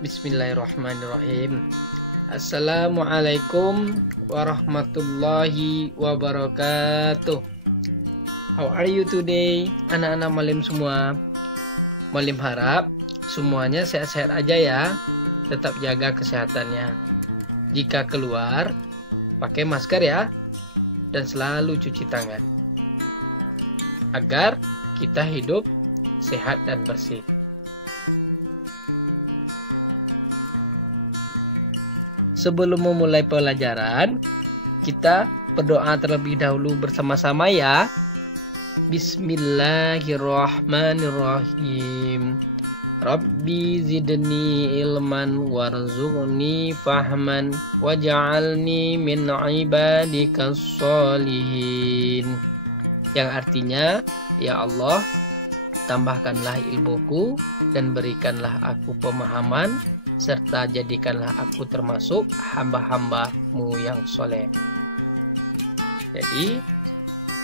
Bismillahirrahmanirrahim. Assalamualaikum warahmatullahi wabarakatuh. How are you today? Anak-anak Malim semua. Malim harap semuanya sehat-sehat aja ya. Tetap jaga kesehatannya. Jika keluar, pakai masker ya. Dan selalu cuci tangan. Agar kita hidup sehat dan bersih. Sebelum memulai pelajaran, kita berdoa terlebih dahulu bersama-sama ya. Bismillahirrahmanirrahim. Rabbi zidni ilman warzuqni fahman waj'alni min ibadikas sholihin. Yang artinya, ya Allah, tambahkanlah ilmuku dan berikanlah aku pemahaman, serta jadikanlah aku termasuk hamba-hamba-Mu yang soleh. Jadi,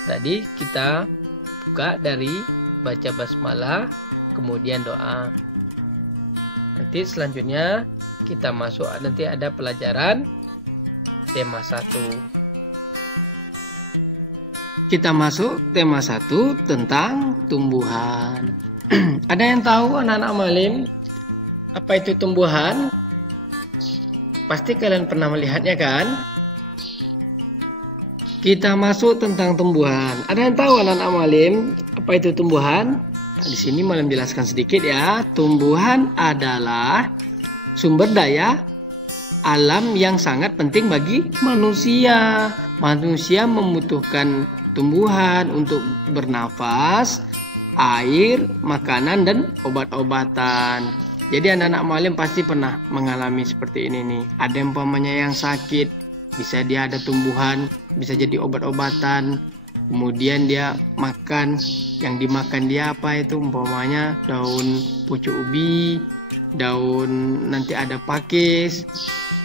tadi kita buka dari baca basmalah, kemudian doa. Nanti selanjutnya kita masuk, nanti ada pelajaran tema 1. Kita masuk tema 1 tentang tumbuhan. Ada yang tahu anak-anak Malim apa itu tumbuhan? Pasti kalian pernah melihatnya kan? Kita masuk tentang tumbuhan. Ada yang tahu anak-anak Malim apa itu tumbuhan? Nah, di sini Malim jelaskan sedikit ya. Tumbuhan adalah sumber daya alam yang sangat penting bagi manusia. Manusia membutuhkan tumbuhan untuk bernafas, air, makanan, dan obat-obatan. Jadi anak-anak Malim pasti pernah mengalami seperti ini nih. Ada umpamanya yang sakit, bisa dia ada tumbuhan, bisa jadi obat-obatan. Kemudian dia makan, yang dimakan dia apa itu? Umpamanya daun pucuk ubi, daun nanti ada pakis.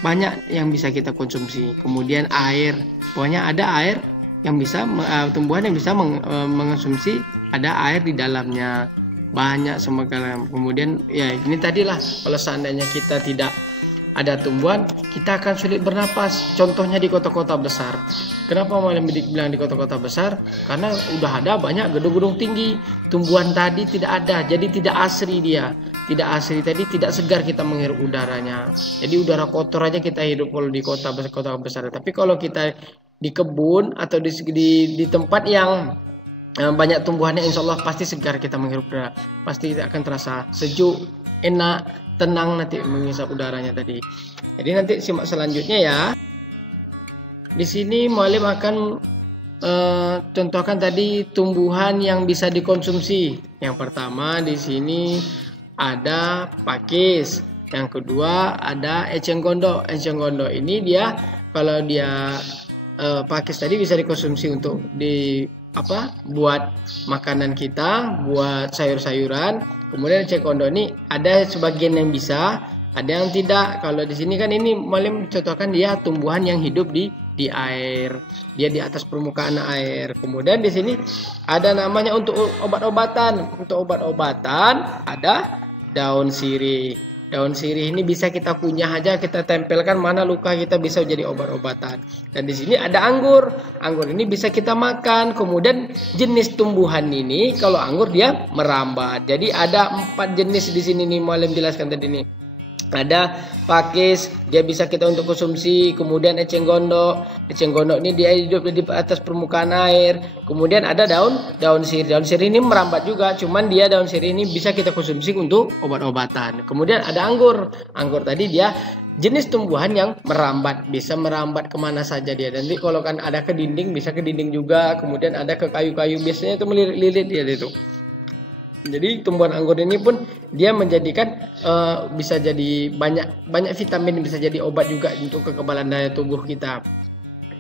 Banyak yang bisa kita konsumsi. Kemudian air, pokoknya ada air yang bisa, tumbuhan yang bisa mengonsumsi, ada air di dalamnya. Banyak semua kalian. Kemudian ya ini tadilah, kalau seandainya kita tidak ada tumbuhan, kita akan sulit bernapas. Contohnya di kota-kota besar. Kenapa Malim bilang di kota-kota besar? Karena udah ada banyak gedung-gedung tinggi. Tumbuhan tadi tidak ada, jadi tidak asri dia. Tidak asri tadi, tidak segar kita menghirup udaranya. Jadi udara kotor aja kita hidup kalau di kota besar. Tapi kalau kita di kebun atau di tempat yang banyak tumbuhannya, insya Allah pasti segar kita menghirup udara. Pasti akan terasa sejuk, enak, tenang nanti menghisap udaranya tadi. Jadi nanti simak selanjutnya ya. Di sini Malim akan contohkan tadi tumbuhan yang bisa dikonsumsi. Yang pertama di sini ada pakis. Yang kedua ada eceng gondok. Eceng gondok ini dia kalau dia pakis tadi bisa dikonsumsi untuk buat makanan kita, buat sayur-sayuran. Kemudian eceng gondok ini ada sebagian yang bisa, ada yang tidak. Kalau di sini kan ini Malim contohkan dia tumbuhan yang hidup di air. Dia di atas permukaan air. Kemudian di sini ada namanya untuk obat-obatan. Untuk obat-obatan ada daun sirih. Daun sirih ini bisa kita kunyah aja, kita tempelkan mana luka kita, bisa jadi obat-obatan. Dan di sini ada anggur. Anggur ini bisa kita makan. Kemudian jenis tumbuhan ini, kalau anggur dia merambat. Jadi ada 4 jenis di sini nih Malim jelaskan tadi nih. Ada pakis, dia bisa kita untuk konsumsi. Kemudian eceng gondok. Eceng gondok ini dia hidup di atas permukaan air. Kemudian ada daun sirih. Daun sirih ini merambat juga, cuman dia daun sirih ini bisa kita konsumsi untuk obat-obatan. Kemudian ada anggur. Anggur tadi dia jenis tumbuhan yang merambat, bisa merambat kemana saja dia. Nanti kalau kan ada ke dinding, bisa ke dinding juga. Kemudian ada ke kayu-kayu, biasanya itu melilit-lilit dia itu. Jadi tumbuhan anggur ini pun dia menjadikan bisa jadi banyak vitamin, bisa jadi obat juga untuk kekebalan daya tubuh kita.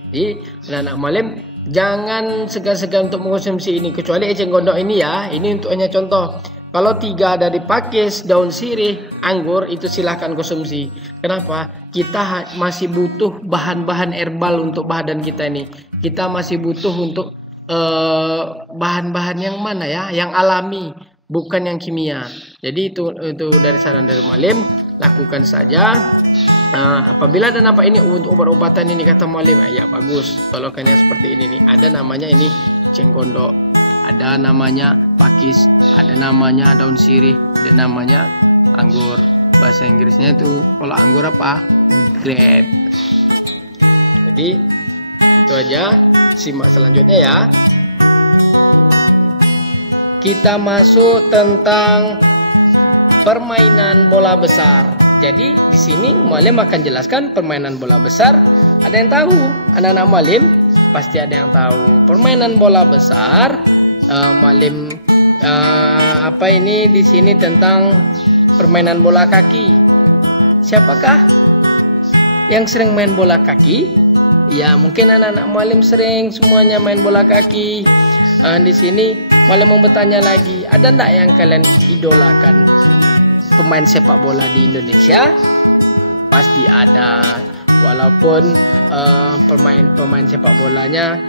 Jadi anak-anak Malim jangan segan-segan untuk mengkonsumsi ini, kecuali eceng gondok ini ya. Ini untuk hanya contoh. Kalau 3 dari pakis, daun sirih, anggur itu silahkan konsumsi. Kenapa? Kita masih butuh bahan-bahan herbal untuk badan kita ini. Kita masih butuh untuk bahan-bahan yang mana ya, yang alami. bukan yang kimia. Jadi itu dari saran dari Mualim, lakukan saja. Apabila ada nampak ini untuk obat-obatan ini kata Mualim, ya bagus. Kalau kan yang seperti ini nih, ada namanya ini cenggondok, ada namanya pakis, ada namanya daun sirih, ada namanya anggur. Bahasa Inggrisnya itu kalau anggur apa? Grape. Jadi itu aja. Simak selanjutnya ya. Kita masuk tentang permainan bola besar. Jadi di sini Mualim akan jelaskan permainan bola besar. Ada yang tahu? Anak-anak Mualim pasti ada yang tahu. Permainan bola besar, Mualim apa ini di sini tentang permainan bola kaki. Siapakah yang sering main bola kaki? Ya, mungkin anak-anak Mualim sering semuanya main bola kaki. Di sini Mualim mau bertanya lagi, ada enggak yang kalian idolakan pemain sepak bola di Indonesia? Pasti ada, walaupun pemain sepak bolanya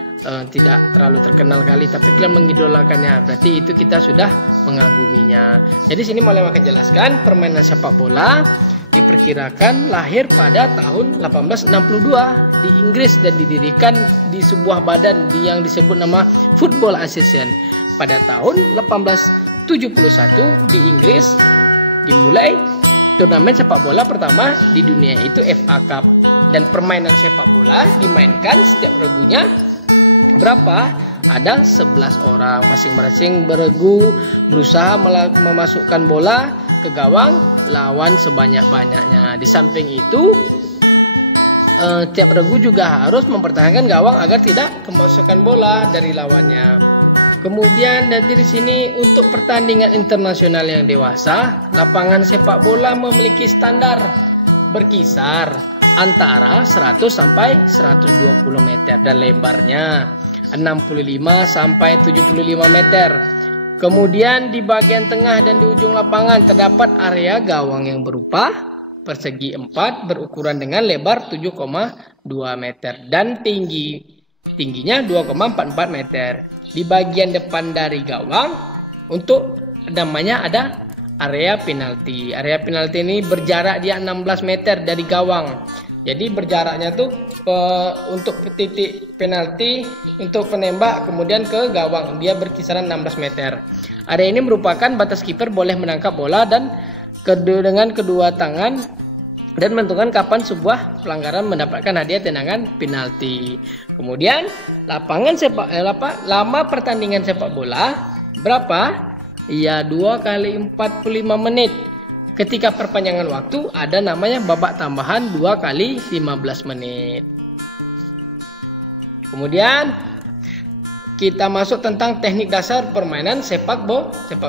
tidak terlalu terkenal kali, tapi kalian mengidolakannya, berarti itu kita sudah mengaguminya. Jadi sini Mualim akan jelaskan permainan sepak bola diperkirakan lahir pada tahun 1862 di Inggris dan didirikan di sebuah badan yang disebut nama Football Association. Pada tahun 1871 di Inggris dimulai turnamen sepak bola pertama di dunia, itu FA Cup, dan permainan sepak bola dimainkan setiap regunya berapa? Ada 11 orang, masing-masing beregu berusaha memasukkan bola ke gawang lawan sebanyak-banyaknya. Di samping itu tiap regu juga harus mempertahankan gawang agar tidak kemasukan bola dari lawannya. Kemudian dari sini untuk pertandingan internasional yang dewasa, lapangan sepak bola memiliki standar berkisar antara 100 sampai 120 meter dan lebarnya 65 sampai 75 meter. Kemudian di bagian tengah dan di ujung lapangan terdapat area gawang yang berupa persegi 4 berukuran dengan lebar 7,2 meter dan tingginya 2,44 meter. Di bagian depan dari gawang untuk namanya ada area penalti. Area penalti ini berjarak dia 16 meter dari gawang. Jadi berjaraknya tuh untuk titik penalti untuk penembak kemudian ke gawang dia berkisaran 16 meter. Area ini merupakan batas kiper boleh menangkap bola dan dengan kedua tangan dan menentukan kapan sebuah pelanggaran mendapatkan hadiah tendangan penalti. Kemudian lapangan lama pertandingan sepak bola berapa? Ya 2 kali 45 menit. Ketika perpanjangan waktu ada namanya babak tambahan 2 kali 15 menit. Kemudian kita masuk tentang teknik dasar permainan sepak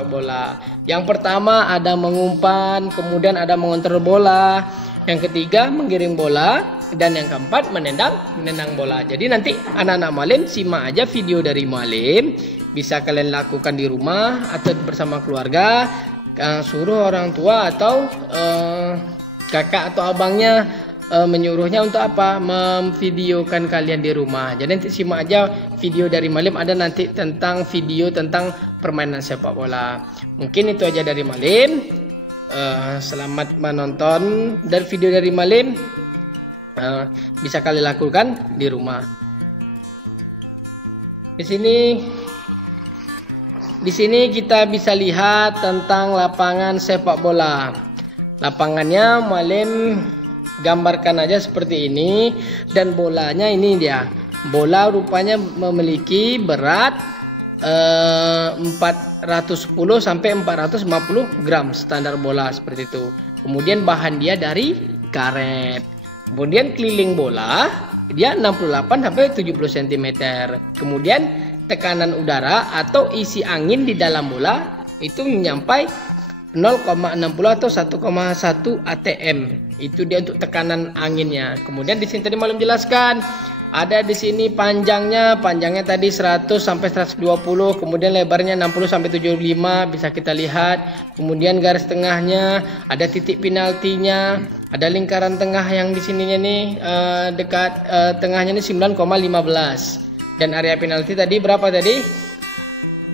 bola. Yang pertama ada mengumpan, kemudian ada mengontrol bola, yang ketiga menggiring bola, dan yang keempat menendang bola. Jadi nanti anak-anak Mualim simak aja video dari Mualim, bisa kalian lakukan di rumah atau bersama keluarga. Suruh orang tua atau kakak atau abangnya menyuruhnya untuk apa? Memvideokan kalian di rumah. Jadi nanti simak aja video dari Mualim, ada nanti tentang video tentang permainan sepak bola. Mungkin itu aja dari Mualim. Selamat menonton dari video dari Mualim. Bisa kalian lakukan di rumah. Di sini kita bisa lihat tentang lapangan sepak bola. Lapangannya Mualim gambarkan aja seperti ini, dan bolanya ini dia. Bola rupanya memiliki berat 410 sampai 450 gram standar bola seperti itu. Kemudian bahan dia dari karet. Kemudian keliling bola dia 68 sampai 70 cm. Kemudian tekanan udara atau isi angin di dalam bola itu mencapai 0,60 atau 1,1 atm. Itu dia untuk tekanan anginnya. Kemudian di sini tadi Mualim jelaskan, ada di sini panjangnya tadi 100 sampai 120, kemudian lebarnya 60 sampai 75 bisa kita lihat. Kemudian garis tengahnya, ada titik penaltinya, ada lingkaran tengah yang di sininya nih dekat tengahnya ini 9,15. Dan area penalti tadi berapa tadi?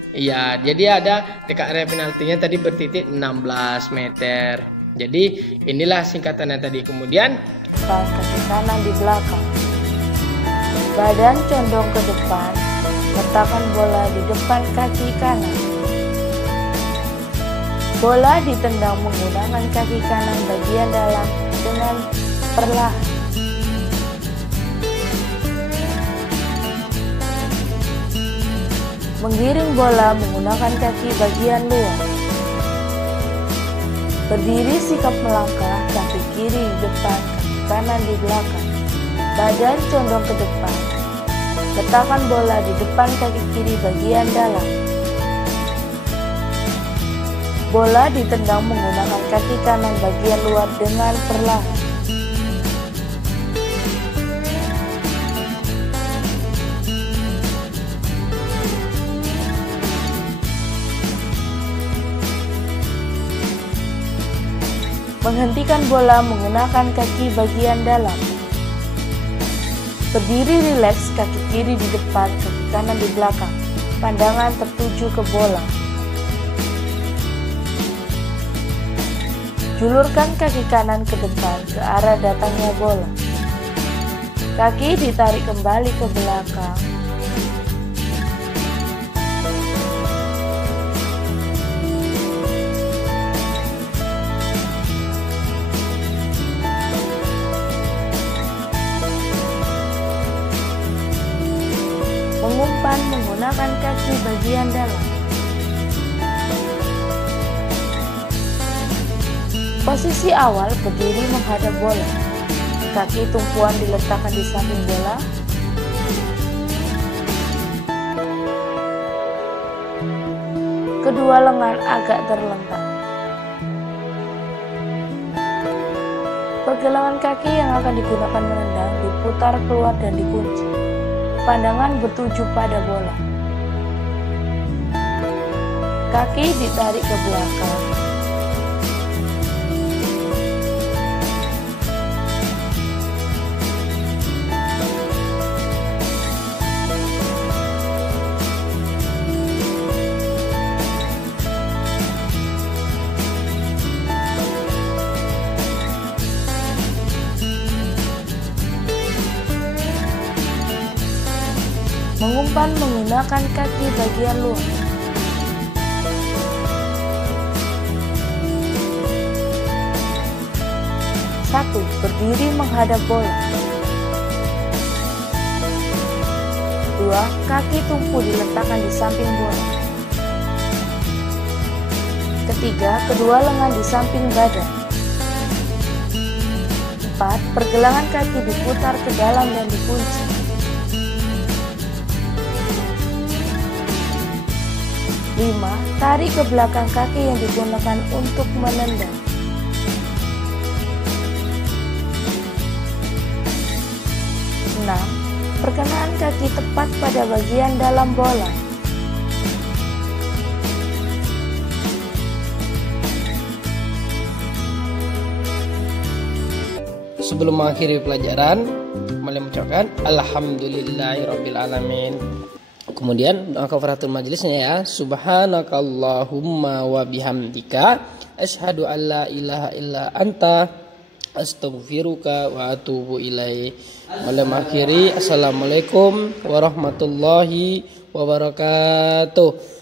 Iya, jadi ada dekat area penaltinya tadi bertitik 16 meter. Jadi inilah singkatannya tadi. Kemudian kaki kanan di belakang. Badan condong ke depan, letakkan bola di depan kaki kanan. Bola ditendang menggunakan kaki kanan bagian dalam dengan perlahan. Menggiring bola menggunakan kaki bagian luar. Berdiri sikap melangkah, kaki kiri di depan, kaki kanan di belakang. Badan condong ke depan. Letakkan bola di depan kaki kiri bagian dalam. Bola ditendang menggunakan kaki kanan bagian luar dengan perlahan. Menghentikan bola menggunakan kaki bagian dalam. Berdiri rileks, kaki kiri di depan, kaki kanan di belakang. Pandangan tertuju ke bola. Julurkan kaki kanan ke depan ke arah datangnya bola. Kaki ditarik kembali ke belakang. Mengumpan menggunakan kaki bagian dalam. Posisi awal berdiri menghadap bola. Kaki tumpuan diletakkan di samping bola. Kedua lengan agak terlentang. Pergelangan kaki yang akan digunakan menendang diputar keluar dan dikunci. Pandangan bertuju pada bola. Kaki ditarik ke belakang. Mengumpan menggunakan kaki bagian luar. Satu, berdiri menghadap bola. 2, kaki tumpu diletakkan di samping bola. Ketiga, kedua lengan di samping badan. 4, pergelangan kaki diputar ke dalam dan dikunci. 5, tarik ke belakang kaki yang digunakan untuk menendang. 6, perkenaan kaki tepat pada bagian dalam bola. Sebelum mengakhiri pelajaran, Malam mengucapkan Alhamdulillahirrabbilalamin. Kemudian doa kafaratul majelisnya ya. Subhanakallahumma wa bihamdika asyhadu an la ilaha illa anta astaghfiruka wa atubu ilaih. Malam akhiri, assalamualaikum warahmatullahi wabarakatuh.